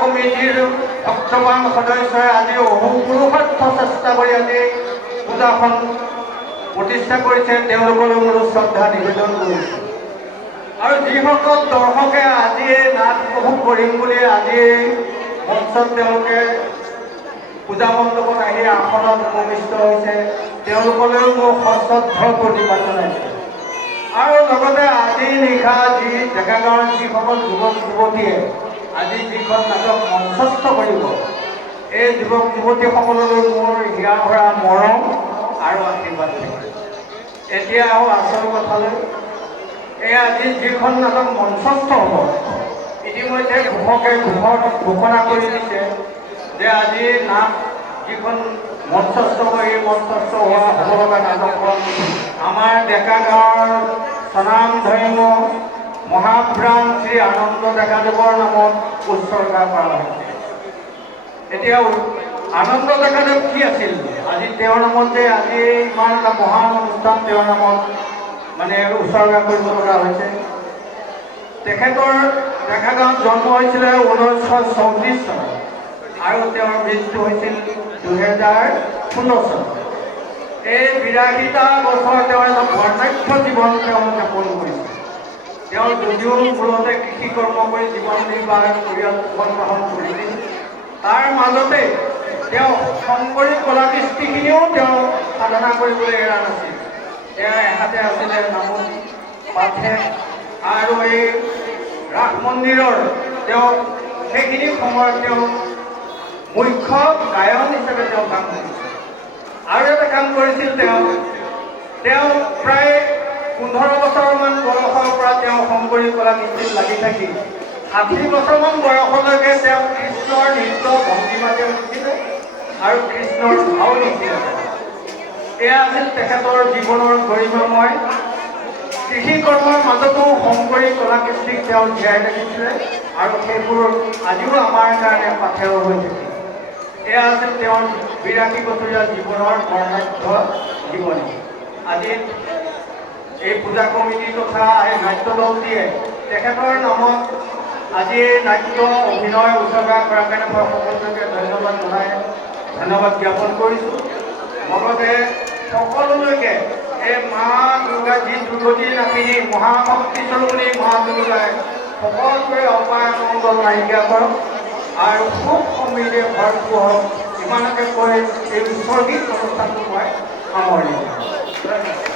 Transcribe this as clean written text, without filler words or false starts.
কমিটিৰ ভক্তবান সদস্যই আজি অহোপুৰুষাৰ্থ চেষ্টা কৰি আজি পূজাখন প্ৰতিষ্ঠা কৰিছে, তেওঁলোকলৈ মোৰ শ্ৰদ্ধা নিবেদন কৰিছোঁ। আৰু যিসকল দৰ্শকে আজি নাট উপভোগ কৰিম বুলি আজি মঞ্চত তেওঁলোকে পূজা মণ্ডপত আহি আসনত উপবিষ্ট হৈছে, তেওঁলোকলৈও মোৰ সশ্ৰদ্ধ প্ৰতিবাদ জনাইছোঁ। আৰু লগতে আজি নিশা যি ডেকা গাঁৱৰ যিসকল যুৱক যুৱতীয়ে আজি যিখন নাটক মঞ্চস্থ কৰিব, এই যুৱক যুৱতীসকললৈ মোৰ হিয়া ভৰা মৰম আৰু আশীৰ্বাদ থাকিল। এতিয়া আৰু আচল কথালৈ, এই আজি যিখন নাটক মঞ্চস্থ হ'ব, ইতিমধ্যে ঘোষকে ঘোষণা কৰি দিছে যে আজি নাট যিখন মঞ্চস্থ হয়, এই মঞ্চস্থ হোৱা হ'ব লগা নাটকখন আমাৰ ডেকা গাঁৱৰ স্বনামধন্য মহাপ্ৰাণ শ্ৰী আনন্দ ডেকাদেৱৰ নামত উৎসৰ্গা কৰা হৈছে। এতিয়া আনন্দ ডেকাদেৱ কি আছিল? আজি তেওঁৰ নামত যে আজি ইমান এটা মহান অনুষ্ঠান তেওঁৰ নামত মানে উৎসৰ্গা কৰিব লগা হৈছে। তেখেতৰ ডেকা গাঁৱত জন্ম হৈছিলে 1934 চনত আৰু তেওঁৰ মৃত্যু হৈছিল 2016 চনত। এই 82টা বছৰ তেওঁ এটা বৰ্ণাঢ্য জীৱন তেওঁ যাপন কৰিছে। তেওঁ যদিও মূলতে কৃষি কৰ্ম কৰি জীৱন নিৰ্বাহ পৰিয়াল পোষণ গ্ৰহণ কৰিছিল, তাৰ মাজতে তেওঁ শংকৰী কলা কৃষ্টিখিনিও তেওঁ সাধনা কৰিবলৈ এৰা নাছিল। তেওঁ এহাতে আছিলে নামনি পাঠে আৰু এই ৰাস মন্দিৰৰ তেওঁ সেইখিনি সময়ত তেওঁ মুখ্য গায়ন হিচাপে তেওঁ কাম কৰিছিল। আৰু এটা কাম কৰিছিল, তেওঁ প্ৰায় 15 বছৰমান বয়সৰ পৰা তেওঁ শংকৰী কলা কৃষ্টিত লাগি থাকি 60 বছৰমান বয়সলৈকে তেওঁ কৃষ্ণৰ নৃত্য ভংগীমা তেওঁ শিকিলে আৰু কৃষ্ণৰ ভাও লিখিলে। এয়া আছিল তেখেতৰ জীৱনৰ গৰিমাময়। কৃষি কৰ্মৰ মাজতো শংকৰী কলা কৃষ্টিক তেওঁ জীয়াই ৰাখিছিলে আৰু সেইবোৰ আজিও আমাৰ কাৰণে পাথেয় হৈ থাকে। এয়া আছিল তেওঁৰ 82 বছৰীয়া জীৱনৰ বৰ্ণাঢ্য জীৱনী। আজি এই পূজা কমিটি তথা এই নাট্য দলটিয়ে তেখেতৰ নামত আজি এই নাট্য অভিনয় উৎসৰ্গা কৰাৰ কাৰণে মই সকলোকে ধন্যবাদ জনাই ধন্যবাদ জ্ঞাপন কৰিছোঁ। লগতে সকলোলৈকে এই মা দুৰ্গা যি দুৰ্গতি নাশিনী মহাশক্তি স্বৰূপিণী মা দুৰ্গাই সকলোৱে অপায় মংগল নাইকিয়া কৰক আৰু সুখ সমৃদ্ধি ভৰপূৰ হওক, ইমানকে কৈ এই উৎসৰ্গিত অনুষ্ঠানটো মই সামৰণি দিছোঁ।